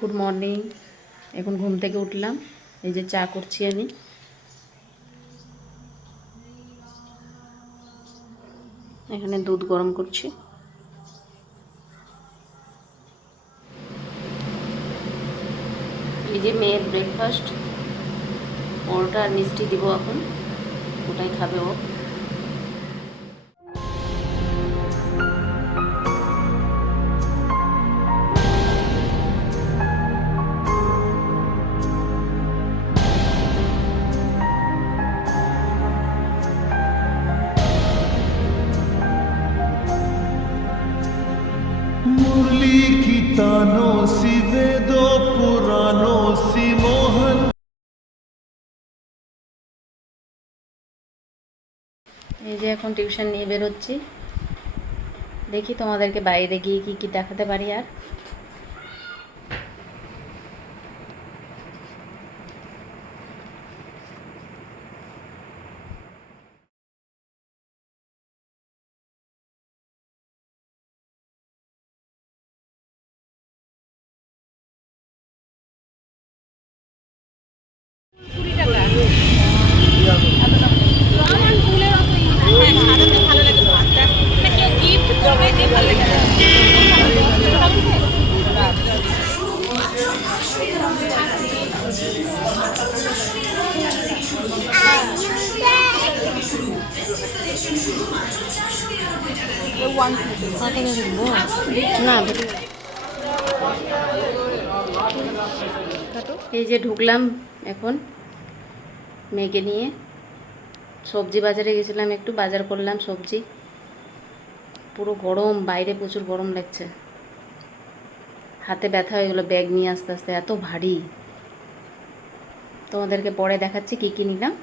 Good morning. এখন ঘুম থেকে উঠলাম, এই যে চা করছি আমি। এখানে দুধ গরম করছি। এই যে মেয়ের ব্রেকফাস্ট, পরোটা আর মিষ্টি দিব এখন, ওটাই খাবে ও। मुरली की तानों सी वेदों पुराणों सी मोहन। এই যে এখন টিউশন নিয়ে বেরোচ্ছি, দেখি তোমাদেরকে বাইরে গিয়ে কি কি দেখাতে পারি। আর না, এই যে ঢুকলাম এখন মেয়েকে নিয়ে। সবজি বাজারে গেছিলাম, একটু বাজার করলাম সবজি। পুরো গরম, বাইরে প্রচুর গরম লাগছে, হাতে ব্যথা হয়ে গেলো ব্যাগ নিয়ে আস্তে আস্তে, এত ভারী। তোমাদেরকে পরে দেখাচ্ছি কী কী নিলাম।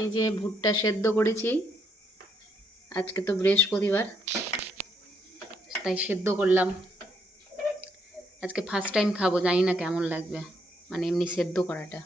এই যে ভুট্টা সেদ্ধ করেছি, আজকে তো বৃহস্পতিবার, তাই সেদ্ধ করলাম। আজকে ফার্স্ট টাইম খাবো, জানি না কেমন লাগবে, মানে এমনি সেদ্ধ করাটা।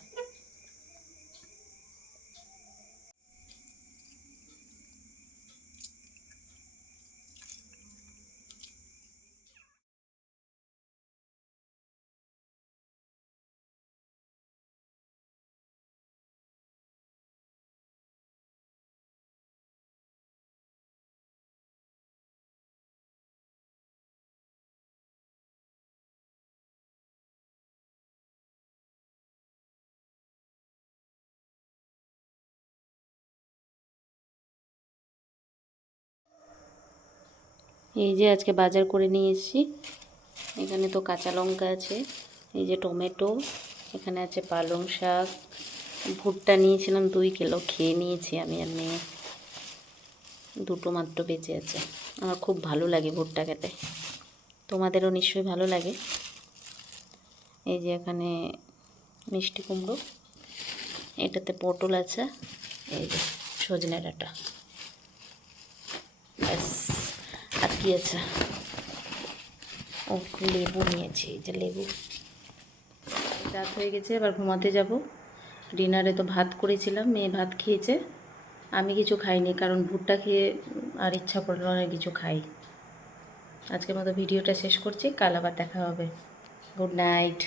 এই যে আজকে বাজার করে নিয়ে এসেছি। এখানে তো কাঁচা লঙ্কা আছে, এই যে টমেটো, এখানে আছে পালং শাক, ভুট্টা নিয়েছিলাম 2 কিলো, খেয়ে নিয়েছি আমি আর মেয়ে, 2টো মাত্র বেঁচে আছে। আমার খুব ভালো লাগে ভুট্টা খেতে, তোমাদেরও নিশ্চয়ই ভালো লাগে। এই যে এখানে মিষ্টি কুমড়ো, এটাতে পটল আছে, এই যে সজনে ডাঁটা, ব্যাস। আর কি আছে, ও লেবু নিয়েছি, এই যে লেবু। রাত হয়ে গেছে, এবার ঘুমাতে যাব। ডিনারে তো ভাত করেছিলাম, মেয়ে ভাত খেয়েছে, আমি কিছু খাইনি, কারণ ভুট্টা খেয়ে আর ইচ্ছা করলো না কিছু খাই। আজকের মতো ভিডিওটা শেষ করছি, কাল আবার দেখা হবে। Good night.